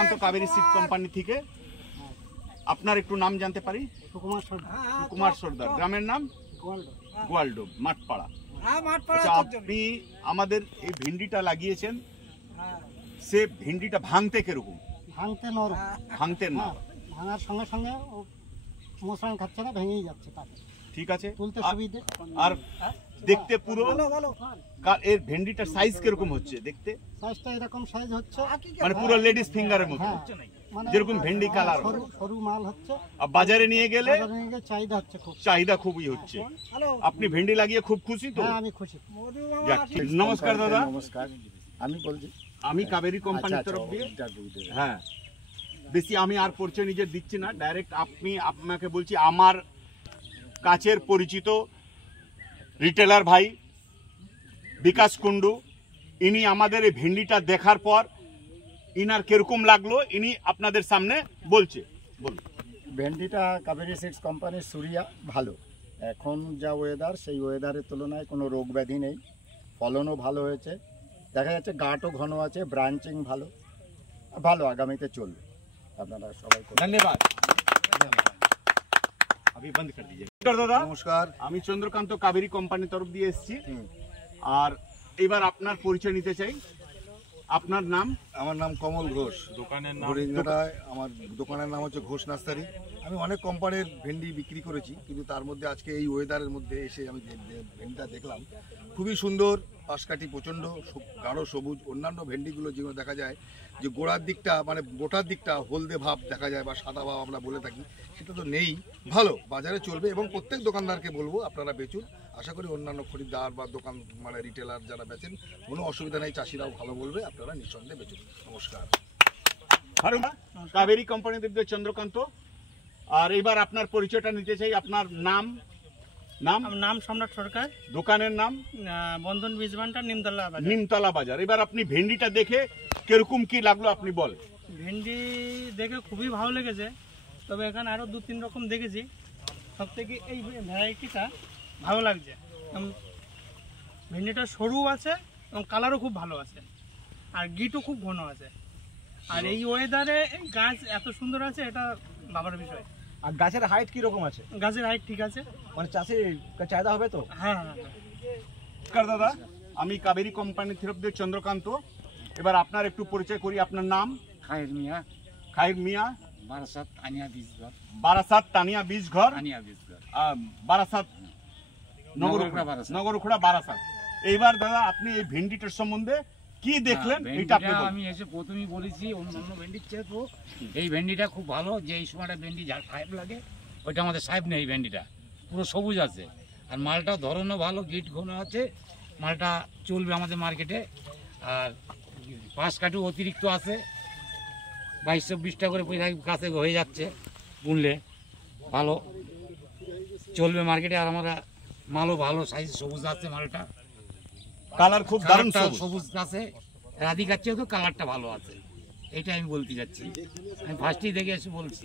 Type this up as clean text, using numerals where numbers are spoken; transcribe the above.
Chandrakant Kaveri seed company থেকে। আপনার একটু নাম জানতে পারি? সুকুমার সর্দার। গ্রামের নাম? গোয়ালডোব, মাঠপাড়া। আচ্ছা, আপনি আমাদের এই ভেন্ডিটা লাগিয়েছেন, সে ভেন্ডিটা ভাঙতে কিরকম? ভাঙতে না, ভাঙার সঙ্গে সঙ্গে মশান খাচ্ছে না, ভেঙেই যাচ্ছে। ঠিক আছে, তুলতে সুবিধে। আর দেখতে পুরো এর ভেন্ডিটার সাইজ কিরকম হচ্ছে দেখতে? সাইজটা এরকম সাইজ হচ্ছে, মানে পুরো লেডিস ফিঙ্গারের মতো, যেরকম ভেন্ডি কালার। সরু মাল হচ্ছে, আর বাজারে নিয়ে গেলে চাহিদা খুবই হচ্ছে। আপনি ভেন্ডি লাগিয়ে খুব খুশি তো? আমি খুশি। নমস্কার দাদা। নমস্কার, আমি বলছি, আমি কাবেরী কোম্পানির তরফ দিয়ে। হ্যাঁ, বেশি আমি আর পরিচয় নিজের দিচ্ছি না, ডাইরেক্ট আপনাকে বলছি, আমার কাছের পরিচিত রিটেলার ভাই বিকাশ কুন্ডু, ইনি আমাদের এই ভেন্ডিটা দেখার পর ইনার কিরকম লাগলো ইনি আপনাদের সামনে বলছে। বলুন। ভেন্ডিটা কাবেরী সিডস কোম্পানির সুরিয়া ভালো। এখন যা ওয়েদার, সেই ওয়েদারের তুলনায় কোনো রোগ ব্যাধি নেই, ফলনও ভালো হয়েছে, দেখা যাচ্ছে গাঁটও ঘন আছে, ব্রাঞ্চিং ভালো ভালো, আগামীতে চলবে। আপনারা সবাই ধন্যবাদ। দাদা নমস্কার, আমি চন্দ্রকান্ত কাবেরী কোম্পানির তরফ দিয়ে এসেছি। আর এবার আপনার পরিচয় নিতে চাই। আপনার নাম? আমার নাম কমল ঘোষ। দোকানের নাম? হরিঙ্গাটায় আমার দোকানের নাম হচ্ছে ঘোষ নার্সারি। আমি অনেক কোম্পানির ভেন্ডি বিক্রি করেছি, কিন্তু তার মধ্যে আজকে এই ওয়েদারের মধ্যে এসে আমি ভেন্ডিটা দেখলাম, খুবই সুন্দর। পাশকাঠি প্রচণ্ড গাঢ় সবুজ। অন্যান্য ভেন্ডিগুলো যেগুলো দেখা যায় যে গোড়ার দিকটা, মানে গোটার দিকটা হলদে ভাব দেখা যায় বা সাদা ভাব আমরা বলে থাকি, সেটা তো নেই। ভালো, বাজারে চলবে এবং প্রত্যেক দোকানদারকে বলবো আপনারা বেচুন। আশা করি অন্যান্য খরিদ্দার বা দোকান মানে রিটেলার যারা বেচেন, কোনো অসুবিধা নেই, চাষিরাও ভালো বলবে, আপনারা নিঃসন্দেহে বেচুন। নমস্কার। কাবেরী কোম্পানি থেকে চন্দ্রকান্ত। আর এবার আপনার পরিচয়টা নিতে চাই। আপনার নাম? নাম সম্রাট সরকার। দোকানের নাম? বন্ধন বীজ ভান্ডার, নিমতলা বাজার। এবার আপনি ভেন্ডিটা দেখে কিরকম কি লাগলো আপনি বল। ভেন্ডি দেখে খুবই ভালো লেগেছে, তবে এখানে আরো 2-3 রকম দেখেছি, সব থেকে এই ভ্যারাইটিটা ভালো লাগছে। ভেন্ডিটা সরু আছে এবং কালারও খুব ভালো আছে, আর গিটও খুব ঘন আছে। আর এই ওয়েদারে গাছ এত সুন্দর আছে, এটা ভাবার বিষয়। আর গাছের হাইট কি রকম আছে? গাছের হাইট ঠিক আছে, মানে চাষের চাহিদা হবে তো? হ্যাঁ। নমস্কার দাদা, আমি কাবেরী কোম্পানির তরফ দিয়ে চন্দ্রকান্ত। এবার আপনার একটু পরিচয় করি। আপনার নাম? খায়ের মিয়া, বারাসাত তানিয়া বীজ ঘর, বারাসাত নগরুখড়া বারাসাত। এইবার দাদা আপনি এই ভেন্ডিটার সম্বন্ধে কি দেখলেন? আমি এসে প্রথমেই বলেছি, অন্যান্য ভেন্ডির চেয়ে তো এই ভেন্ডিটা খুব ভালো। যে এই সময়টা ভেন্ডি যা সাহেব লাগে, ওইটা আমাদের সাহেব নেই। ভেন্ডিটা পুরো সবুজ আছে, আর মালটাও ধরনও ভালো, গিট ঘন আছে, মালটা চলবে আমাদের মার্কেটে। আর পাঁচ কাঠু অতিরিক্ত আছে, 22-20 টাকা করে পয়সা কাছে হয়ে যাচ্ছে বুনলে, ভালো চলবে মার্কেটে। আর আমরা মালও ভালো, সাইজ সবুজ আছে, মালটা কালার খুব দারুণ সবুজ আছে, রাধিকার চেয়েও তো কালারটা ভালো আছে। এইটা আমি বলতে যাচ্ছি, আমি ফার্স্টেই দেখে এসে বলছি।